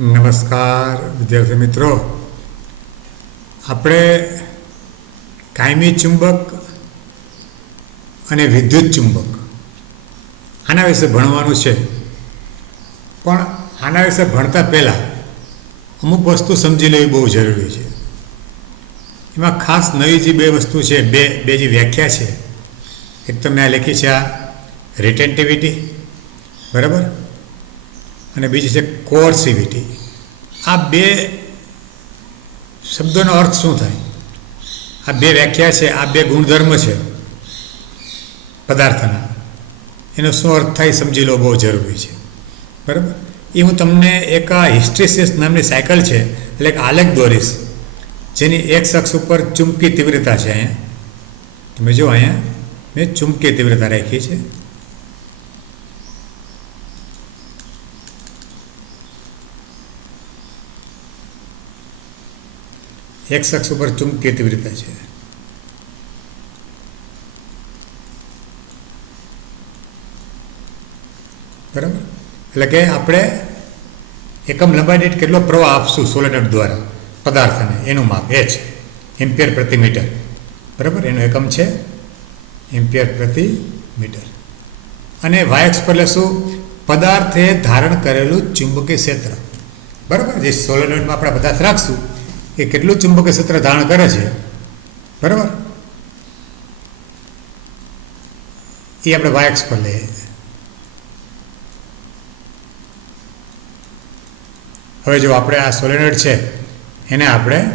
નમસ્કાર, વિદ્યાર્થી મિત્રો. આપણે કાયમી ચુંબક અને વિદ્યુત ચુંબક આના વિશે ભણવાનું છે. પણ આના વિશે ભણતા પહેલાં અમુક વસ્તુ સમજી લેવી બહુ જરૂરી છે. એમાં ખાસ નવી જે બે વસ્તુ છે, બે બે જે વ્યાખ્યા છે, એક તો મેં લખી છે આ રિટેન્ટિવિટી બરાબર? અને બીજી છે કોર્સિવિટી આ બે શબ્દોનો અર્થ શું થાય? આ બે વ્યાખ્યા છે, આ બે ગુણધર્મ છે પદાર્થના. એનો શું અર્થ થાય સમજી લો, બહુ જરૂરી છે. બરાબર? એ હું તમને એક આ હિસ્ટ્રીસિસ નામની સાયકલ છે, એટલે એક આલેખ દોરીશ, જેની એક શખ્સ ઉપર ચુંબકી તીવ્રતા છે અહીંયા. તમે જો અહીંયા, મેં ચુંબકી તીવ્રતા રાખી છે. એક શખ્સ ઉપર ચુંબકીય તીવ્રતા છે. બરાબર? એટલે કે આપણે એકમ લંબાઈ દીઠ કેટલો પ્રવાહ આપશું સોલેનોઇડ દ્વારા, પદાર્થને? એનું માપ એ છે એમ્પિયર પ્રતિ મીટર. બરાબર? એનું એકમ છે એમ્પિયર પ્રતિ મીટર. અને વાયક્સ પર લેશું પદાર્થે ધારણ કરેલું ચુંબકીય ક્ષેત્ર. બરાબર? જે સોલેનોઇડમાં આપણે પદાર્થ રાખશું એ કેટલું ચુંબકીય ક્ષેત્ર ધારણ કરે છે? બરાબર? એ આપણે વાયક્સ પર લઈએ. હવે જો આપણે આ સોલેનોઇડ છે, એને આપણે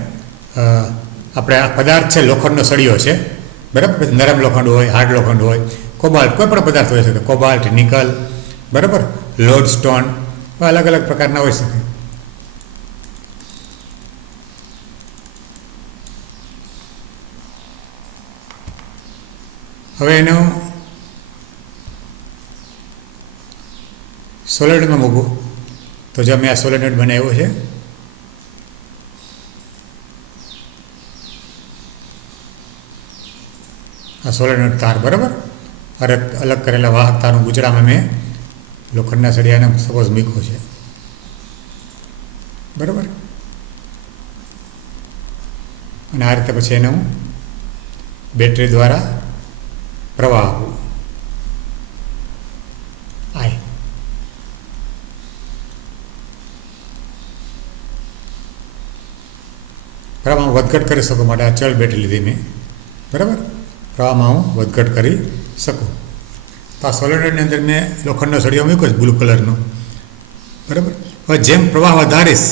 આપણે આ પદાર્થ છે, લોખંડનો સળિયો છે. બરાબર? નરમ લોખંડ હોય હાર્ડ લોખંડ હોય, કોબાલ્ટ, કોઈ પણ પદાર્થ હોઈ શકે. કોબાલ્ટ, નિકલ, બરાબર? લોડ સ્ટોન અલગ અલગ પ્રકારના હોઈ શકે. હવે એનું સોલેડમાં મૂકું. તો જો મેં આ સોલેડ બનાવ્યો છે, આ સોલેડ તાર, બરાબર? અરે અલગ કરેલા વાહક તારનું ગુજરામાં મેં લોખંડના સળિયાને સપોઝ મીખો છે. બરાબર? અને આ રીતે પછી એને હું બેટરી દ્વારા પ્રવાહ આપવું આય પ્રવાહમાં વધઘટ કરી શકું માટે આ ચળ બેઠી લીધી મેં બરાબર પ્રવાહમાં હું વધઘટ કરી શકું તો આ સોલેનોઇડની અંદર મેં લોખંડનો સળિયો મૂક્યો છે બ્લુ કલરનો બરાબર હવે જેમ પ્રવાહ વધારીશ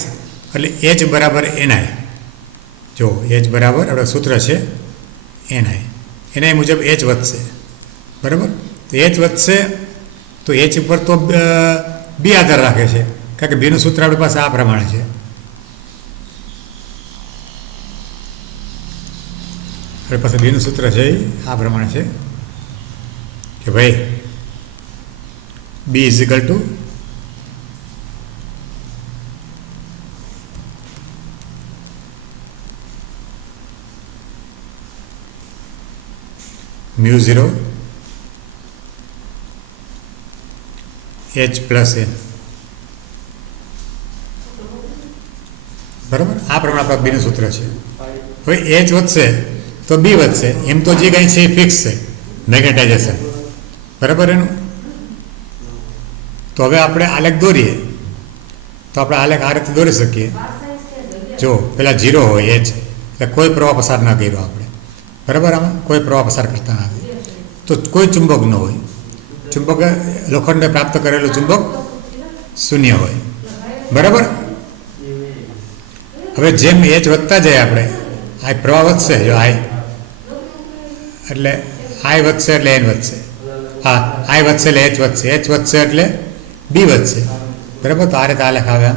એટલે એચ બરાબર એનઆઈ જો એચ બરાબર આપણે સૂત્ર છે એનઆઈ એનઆઈ મુજબ એચ વધશે. બરાબર? તો એચ વધશે, તો એચ ઉપર તો બી આધાર રાખે છે. કારણ કે બીનું સૂત્ર આપણી પાસે આ પ્રમાણે છે. આપણી પાસે બીનું સૂત્ર છે આ પ્રમાણે છે. કે ભાઈ, B is equal to mu zero. H plus N. બરાબર? આ પ્રમાણે આપણા બીનું સૂત્ર છે. હવે એચ વધશે તો બી વધશે. એમ તો જે કંઈ છે એ ફિક્સ છે. મેગ્નેટાઇઝેશન બરાબર એનું? તો હવે આપણે આલેખ દોરીએ. તો આપણે આલેખ આ રીતે દોરી શકીએ. જો, પેલા જીરો હોય એચ. એટલે કોઈ પ્રવાહ પસાર ના કર્યો આપણે. બરાબર આમાં? કોઈ પ્રવાહ પસાર કરતા નથી તો કોઈ ચુંબક ન હોય. ચુંબક, લોખંડે પ્રાપ્ત કરેલું ચુંબક શૂન્ય હોય. બરાબર? હવે જેમ એચ વધતા જાય આપણે આ પ્રવાહ વધશે, જો આઈ એટલે આઈ વધશે એટલે એન વધશે. હા આઈ વધશે એટલે એચ વધશે. એચ વધશે એટલે બી વધશે. બરાબર? તો આ રીતે આ લખાવે આમ.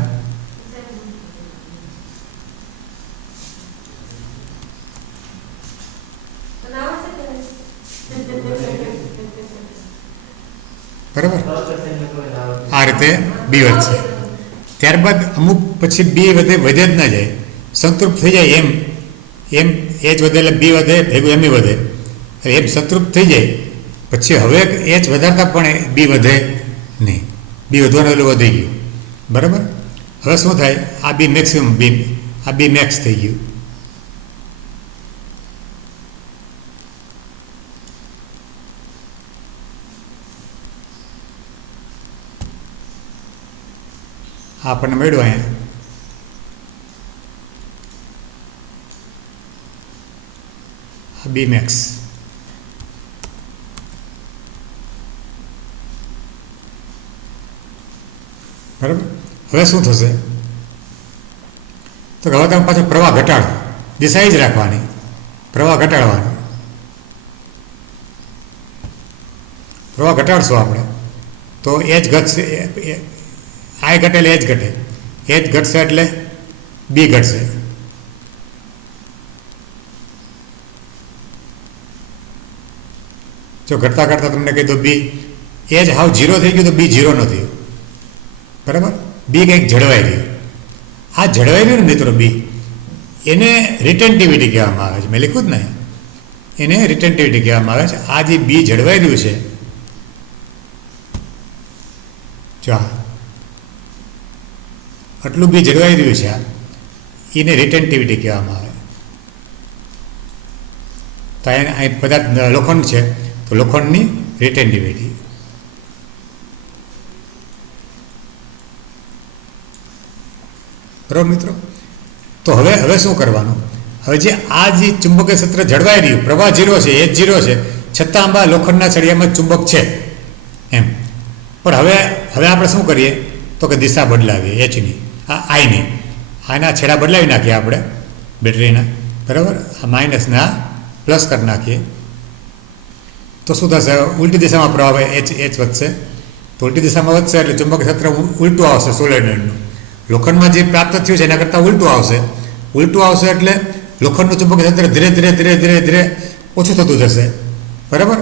બરાબર? આ રીતે બી વધશે ત્યારબાદ અમુક પછી બી વધે વધે જ ના જાય. સંતૃપ્ત થઈ જાય એમ. એમ એચ વધે એટલે બી વધે, ભેગું એમ વધે. એમ સંતૃપ્ત થઈ જાય. પછી હવે એચ વધારતા પણ બી વધે નહીં. બી વધવાનું એટલું વધી ગયું. બરાબર? હવે શું થાય? આ બી મેક્સિમમ બી આ બી મેક્સ થઈ ગયું. આપણને મળ્યું અહીંયા. બીમેક્સ બરાબર? હવે શું થશે? તો હવે તમે પાછો પ્રવાહ ઘટાડો. દિશા જ રાખવાની. પ્રવાહ ઘટાડવાનો. પ્રવાહ ઘટાડશો આપણે. તો એ જ ઘટશે આય ઘટે એટલે એચ ઘટે. જ ઘટશે એટલે બી ઘટશે. જો ઘટતા ઘટતા તમને કહી દો બી, એ જ હાવ જીરો થઈ ગયું તો બી જીરો નથી બરાબર? બી કંઈક જળવાઈ રહ્યું આ જળવાઈ રહ્યું ને મિત્રો બી, એને રિટેન્ટિવિટી કહેવામાં આવે છે. મેં લખ્યું જ નહીં. એને રિટેન્ટિવિટી કહેવામાં આવે છે. આ જે બી જળવાઈ રહ્યું છે, જો આટલું બી જળવાઈ રહ્યું છે, એને રિટેન્ટિવિટી કહેવામાં આવે. તો એને અહીં બધા લોખંડ છે, તો લોખંડની રિટેન્ટિવિટી બરાબર મિત્રો? તો હવે હવે શું કરવાનું? હવે જે આ જે ચુંબકીય સત્ર જળવાઈ રહ્યું, પ્રવાહ જીરો છે, એ જ જીરો છે, છતાં આંબા લોખંડના સળિયામાં ચુંબક છે, એમ. પણ હવે હવે આપણે શું કરીએ? તો કે દિશા બદલાવીએ એચની આ આઈની આના છેડા બદલાવી નાખીએ આપણે બેટરીના. બરાબર? આ માઇનસને આ પ્લસ કરી નાખીએ. તો શું થશે? ઉલટી દિશામાં પ્રવાહ એચ એચ વધશે. તો ઉલટી દિશામાં વધશે એટલે ચુંબકીય ક્ષેત્ર ઉલટું આવશે સોલેનોઇડનું લોખંડમાં જે પ્રાપ્ત થયું છે, એના કરતાં ઉલટું આવશે. ઉલટું આવશે એટલે લોખંડનું ચુંબકીય ક્ષેત્ર ધીરે ધીરે ધીરે ધીરે ધીરે ઓછું થતું જશે. બરાબર?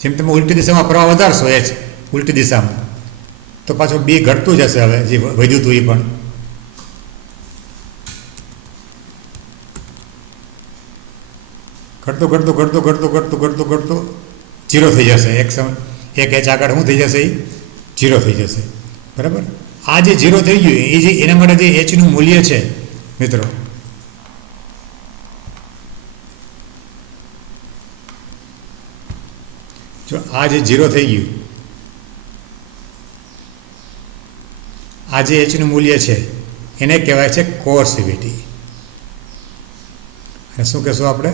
જેમ તમે ઉલટી દિશામાં પ્રવાહ વધારશો એચ ઉલટી દિશામાં. તો પાછું બે ઘટતું જશે હવે, જે વધ્યું હતું એ પણ. ઘટતું ઘટતું ઘટતું ઘટતું ઘટતું ઘટતું ઘટતું જીરો થઈ જશે. એક સમય એક એચ આગળ શું થઈ જશે? એ જીરો થઈ જશે. બરાબર? આ જે જીરો થઈ ગયું, એ જે, એના માટે જે એચનું મૂલ્ય છે, મિત્રો. જો આ જે જીરો થઈ ગયું આ જે એચનું મૂલ્ય છે, એને કહેવાય છે કોર્સિવિટી અને શું કહેશું આપણે?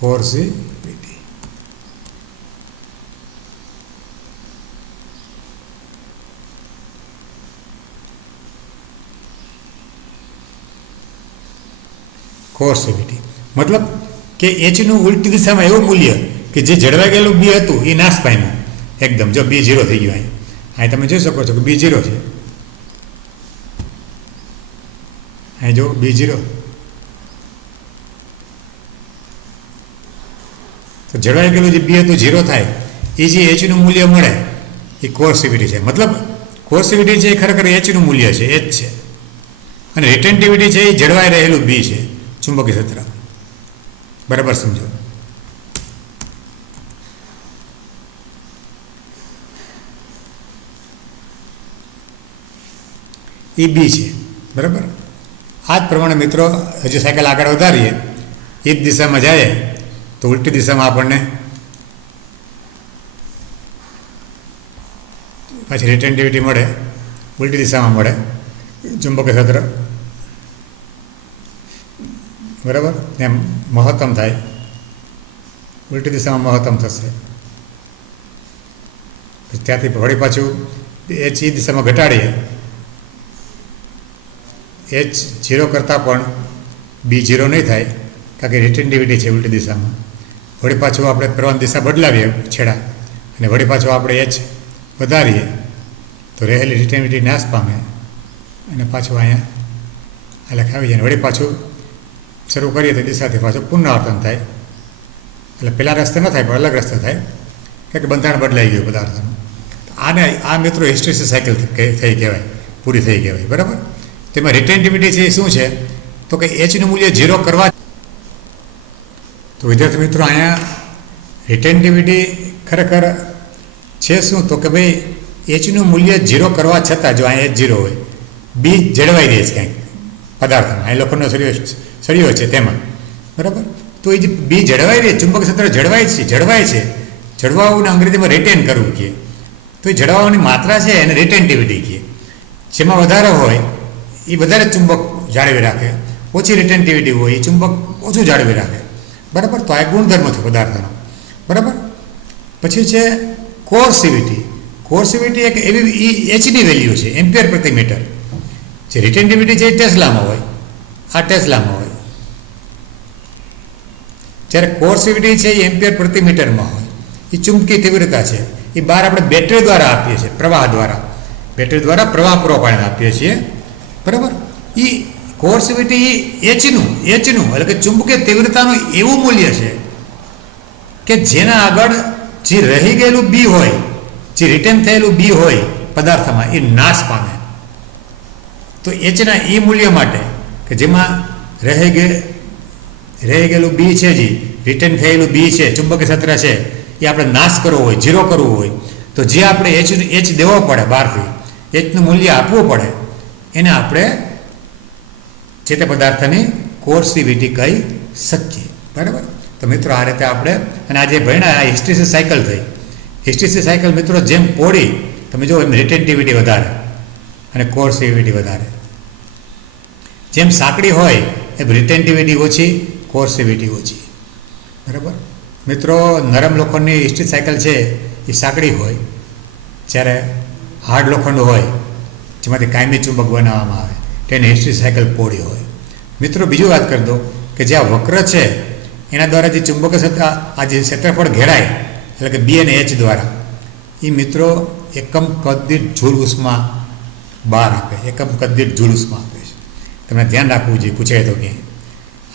કોર્સિવિટી કોર્સિવિટી મતલબ કે એચનું ઉલટી દિશામાં એવું મૂલ્ય કે જે જળવાઈ ગયેલું બી હતું, એ નાશ પામ્યું. એકદમ, જો બી ઝીરો થઈ ગયું અહીં. અહીં તમે જોઈ શકો છો કે બી ઝીરો છે. અહીં જો બી ઝીરો તો જળવાઈ ગયેલું જે બી હતું ઝીરો થાય, એ જે એચનું મૂલ્ય મળે, એ કોર્સિવિટી છે. મતલબ કોર્સિવિટી છે એ ખરેખર એચનું મૂલ્ય છે, એ જ છે. અને રિટેન્ટિવિટી છે, એ જળવાઈ રહેલું બી છે, ચુંબકીય ક્ષેત્ર. બરાબર સમજો. એ બી છે, બરાબર? આ જ પ્રમાણે મિત્રો, હજી સાયકલ આગળ વધારીએ, એ જ દિશામાં જાય, તો ઉલટી દિશામાં આપણને પાછી રિટેન્ટિવિટી મળે, ઉલટી દિશામાં મળે, ચુંબકીય ક્ષેત્ર બરાબર? એમ મહત્તમ થાય. ઉલટી દિશામાં મહત્તમ થશે. ત્યાંથી વળી પાછું એચ એ દિશામાં ઘટાડીએ. એચ ઝીરો કરતાં પણ બી ઝીરો નહીં થાય, કારણ કે રિટેન્ટિવિટી છે ઉલટી દિશામાં. વળી પાછું આપણે પ્રવાહ દિશા બદલાવીએ છેડા. અને વળી પાછું આપણે એચ વધારીએ, તો રહેલી રિટેન્ટિવિટી નાશ પામે. અને પાછું અહીંયા આ લખાવી જાય વળી પાછું શરૂ કરીએ તો દિશાથી પાછું પુનરાવર્તન થાય. એટલે પેલા રસ્તે ન થાય, પણ અલગ રસ્તે થાય. કે બંધારણ બદલાઈ ગયું પદાર્થનું. આને, આ મિત્રો હિસ્ટ્રી સાયકલ થઈ કહેવાય, પૂરી થઈ કહેવાય, બરાબર? તેમાં રિટેન્ટિવિટી છે એ શું છે? તો કે એચનું મૂલ્ય ઝીરો કરવા તો વિદ્યાર્થી મિત્રો અહીંયા રિટેન્ટિવિટી ખરેખર છે શું? તો કે ભાઈ એચનું મૂલ્ય ઝીરો કરવા છતાં જો અહીંયા એચ ઝીરો હોય બી જળવાઈ રહે છે કંઈક પદાર્થમાં. એ લોકોનો સળિયો સળિયો છે તેમાં. બરાબર? તો એ જે બી જળવાઈ રહે, ચુંબક ક્ષેત્ર જળવાય છે જળવાય છે જળવાવું અંગ્રેજીમાં રિટેન કરવું કહે. તો એ જળવાવાની માત્રા છે એને રિટેન્ટિવિટી કહે. જેમાં વધારે હોય, એ વધારે ચુંબક જાળવી રાખે. ઓછી રિટેન્ટિવિટી હોય, એ ચુંબક ઓછું જાળવી રાખે. બરાબર? તો આ ગુણધર્મ છે પદાર્થનો. બરાબર? પછી છે કોર્સિવિટી કોર્સિવિટી એક એવી એચડી વેલ્યુ છે એમ્પિયર પ્રતિ મીટર જે રિટેન્ટિવિટી છે એ ટેસ્લામાં હોય. આ ટેસ્લામાં હોય. જ્યારે કોર્સિવિટી છે એ એમ્પિયર પ્રતિ મીટરમાં હોય. એ ચુંબકી તીવ્રતા છે. એ બહાર આપણે બેટરી દ્વારા આપીએ છીએ, પ્રવાહ દ્વારા. બેટરી દ્વારા પ્રવાહ પૂરો પાડીને આપીએ છીએ. બરાબર? એ કોર્સિવિટી એચનું એચનું એટલે કે ચુંબકીય તીવ્રતાનું એવું મૂલ્ય છે કે જેના આગળ જે રહી ગયેલું બી હોય, જે રિટર્ન થયેલું બી હોય પદાર્થમાં, એ નાશ પામે. તો એચના એ મૂલ્ય માટે કે જેમાં રહી ગે રહી ગયેલું બી છે જે. રિટર્ન થયેલું બી છે. ચુંબકીય સત્ર છે. એ આપણે નાશ કરવો હોય, ઝીરો કરવું હોય, તો જે આપણે એચ એચ દેવો પડે બહારથી એચનું મૂલ્ય આપવું પડે, એને આપણે જે તે પદાર્થની કોર્સિવિટી કહી શકીએ. બરાબર? તો મિત્રો આ રીતે આપણે, અને આજે ભણ્યા આ હિસ્ટ્રીસી સાયકલ થઈ. હિસ્ટ્રીસી સાયકલ મિત્રો જેમ પોડી, તમે જો એમ રિટેન્ટિવિટી વધારે અને કોર્સિવિટી વધારે. જેમ સાંકડી હોય, એમ રિટેન્ટિવિટી ઓછી કોર્સિવિટી ઓછી. બરાબર? મિત્રો, નરમ લોખંડની હિસ્ટ્રી સાયકલ છે, એ સાંકડી હોય, જ્યારે હાર્ડ લોખંડ હોય, જેમાંથી કાયમી ચુંબક બનાવવામાં આવે, તેને હિસ્ટ્રી સાયકલ પોળી હોય. મિત્રો, બીજું વાત કરી દો કે જે આ વક્ર છે, એના દ્વારા જે ચુંબક આ જે ક્ષેત્રફળ ઘેરાય, એટલે કે બી અને એચ દ્વારા એ મિત્રો એકમ કદ દીઠ જૂલ ઉષ્મા બહાર આપે, એકમ કદ દીઠ જૂલ ઉષ્મા આપે છે. તમને ધ્યાન રાખવું જોઈએ, પૂછાય તો કે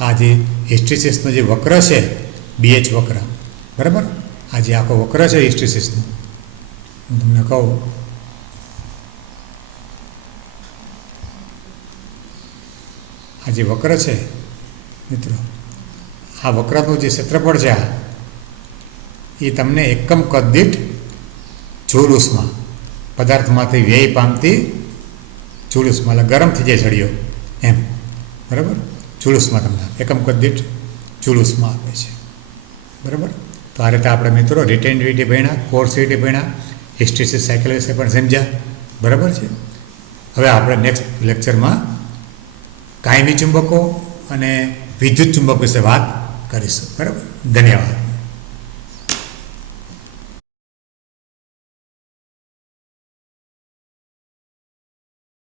આ જે હિસ્ટ્રીસિસનો જે વક્ર છે બીએચ વક્ર, બરાબર? આ જે આખો વક્ર છે હિસ્ટ્રીસિસનો હું તમને કહું. આ જે વક્ર છે, મિત્રો, આ વક્રનું જે ક્ષેત્રફળ છે આ, એ તમને એકમ કદ દીઠ જૂલ પદાર્થમાંથી વ્યય પામતી જુલુસમાં એટલે ગરમ થઈ જાય સળિયો એમ, બરાબર? જૂલ ઉષ્મા તમને એકમ કદ દીઠ જૂલ આપે છે. બરાબર? તો આ રીતે આપણે મિત્રો રિટેન્ડિવિટી ભણ્યા કોર્સિવિટી ભણ્યા હિસ્ટ્રીસિસ સાયકલ વિશે પણ સમજ્યા. બરાબર છે? હવે આપણે નેક્સ્ટ લેક્ચરમાં કાયમી ચુંબકો અને વિદ્યુત ચુંબક વિશે વાત કરીશું. બરાબર? ધન્યવાદ.